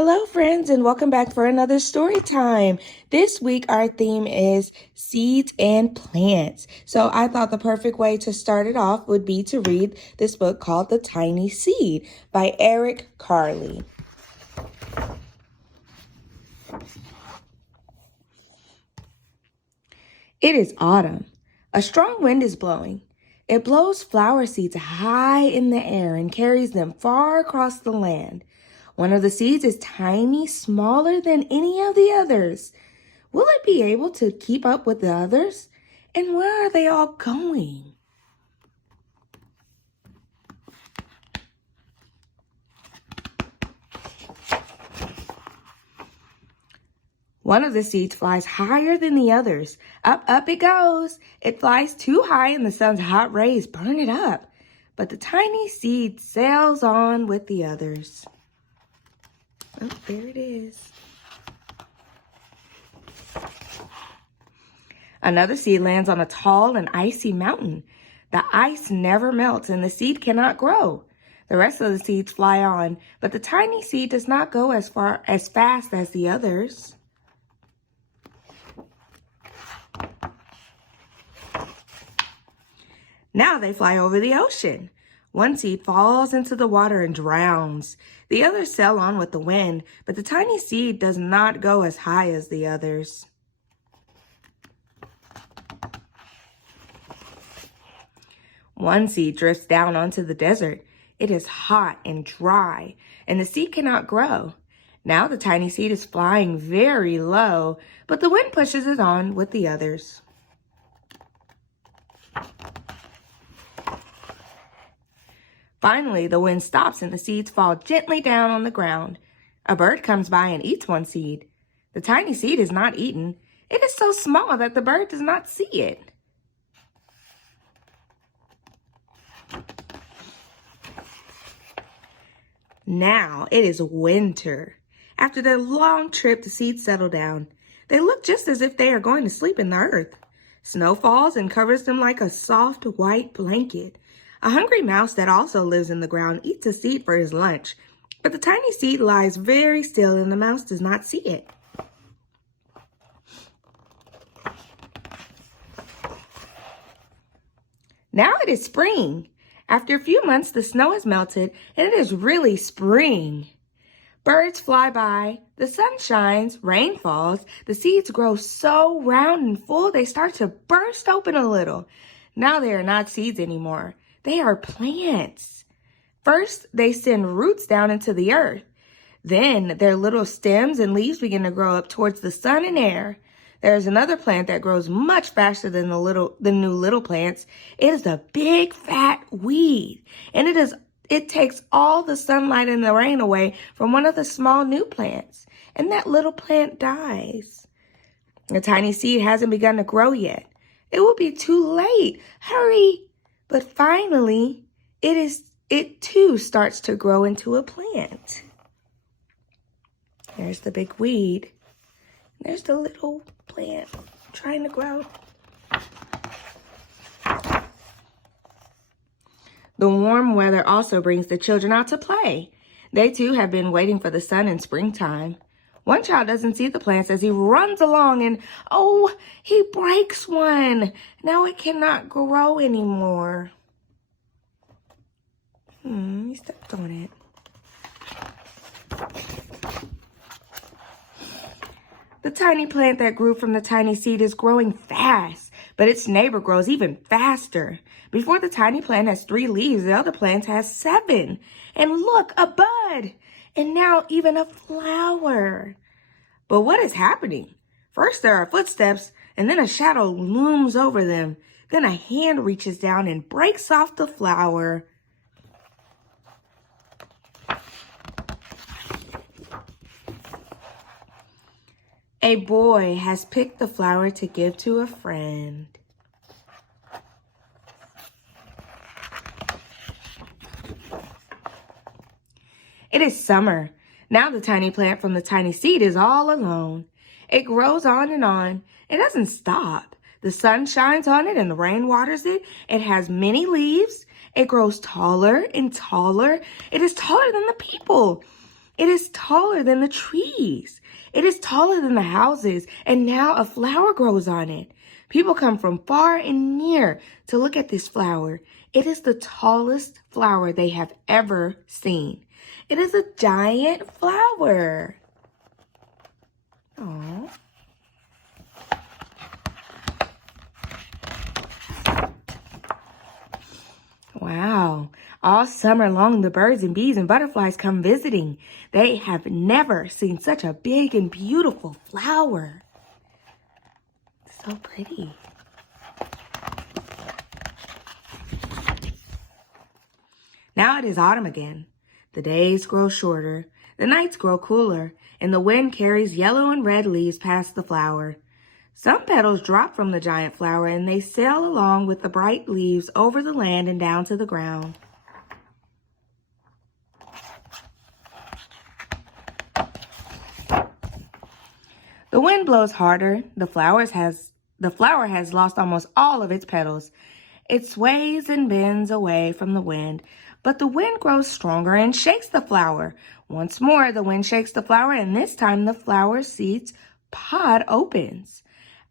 Hello, friends, and welcome back for another story time. This week, our theme is seeds and plants. So I thought the perfect way to start it off would be to read this book called The Tiny Seed by Eric Carle. It is autumn. A strong wind is blowing. It blows flower seeds high in the air and carries them far across the land. One of the seeds is tiny, smaller than any of the others. Will it be able to keep up with the others? And where are they all going? One of the seeds flies higher than the others. Up, up it goes. It flies too high and the sun's hot rays burn it up. But the tiny seed sails on with the others. Oh, there it is. Another seed lands on a tall and icy mountain. The ice never melts and the seed cannot grow. The rest of the seeds fly on, but the tiny seed does not go as fast as the others. Now they fly over the ocean. One seed falls into the water and drowns. The others sail on with the wind, but the tiny seed does not go as high as the others. One seed drifts down onto the desert. It is hot and dry, and the seed cannot grow. Now the tiny seed is flying very low, but the wind pushes it on with the others. Finally, the wind stops and the seeds fall gently down on the ground. A bird comes by and eats one seed. The tiny seed is not eaten. It is so small that the bird does not see it. Now it is winter. After their long trip, the seeds settle down. They look just as if they are going to sleep in the earth. Snow falls and covers them like a soft white blanket. A hungry mouse that also lives in the ground eats a seed for his lunch, but the tiny seed lies very still and the mouse does not see it. Now it is spring. After a few months, the snow has melted and it is really spring. Birds fly by, the sun shines, rain falls, the seeds grow so round and full they start to burst open a little. Now they are not seeds anymore. They are plants. First, they send roots down into the earth. Then their little stems and leaves begin to grow up towards the sun and air. There is another plant that grows much faster than the new little plants. It is a big fat weed, and it takes all the sunlight and the rain away from one of the small new plants, and that little plant dies. The tiny seed hasn't begun to grow yet. It will be too late. Hurry! But finally, it too starts to grow into a plant. There's the big weed. There's the little plant trying to grow. The warm weather also brings the children out to play. They too have been waiting for the sun in springtime. One child doesn't see the plants as he runs along and, oh, he breaks one. Now it cannot grow anymore. He stepped on it. The tiny plant that grew from the tiny seed is growing fast, but its neighbor grows even faster. Before the tiny plant has 3 leaves, the other plant has 7. And look, a bud! And now even a flower. But what is happening? First there are footsteps, and then a shadow looms over them. Then a hand reaches down and breaks off the flower. A boy has picked the flower to give to a friend. It is summer. Now the tiny plant from the tiny seed is all alone. It grows on and on. It doesn't stop. The sun shines on it and the rain waters it. It has many leaves. It grows taller and taller. It is taller than the people. It is taller than the trees. It is taller than the houses, and now a flower grows on it. People come from far and near to look at this flower. It is the tallest flower they have ever seen. It is a giant flower. Aww. Wow. All summer long, the birds and bees and butterflies come visiting. They have never seen such a big and beautiful flower. So pretty. Now it is autumn again. The days grow shorter, the nights grow cooler, and the wind carries yellow and red leaves past the flower. Some petals drop from the giant flower and they sail along with the bright leaves over the land and down to the ground. The wind blows harder. The flower has lost almost all of its petals. It sways and bends away from the wind, but the wind grows stronger and shakes the flower. Once more, the wind shakes the flower, and this time the flower seed's pod opens.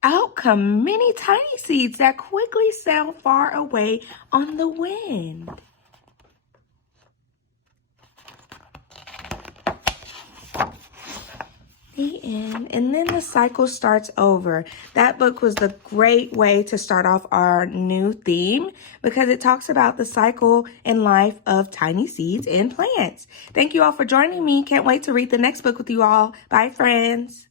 Out come many tiny seeds that quickly sail far away on the wind. The end. And then the cycle starts over. That book was the great way to start off our new theme because it talks about the cycle and life of tiny seeds and plants. Thank you all for joining me. Can't wait to read the next book with you all. Bye, friends.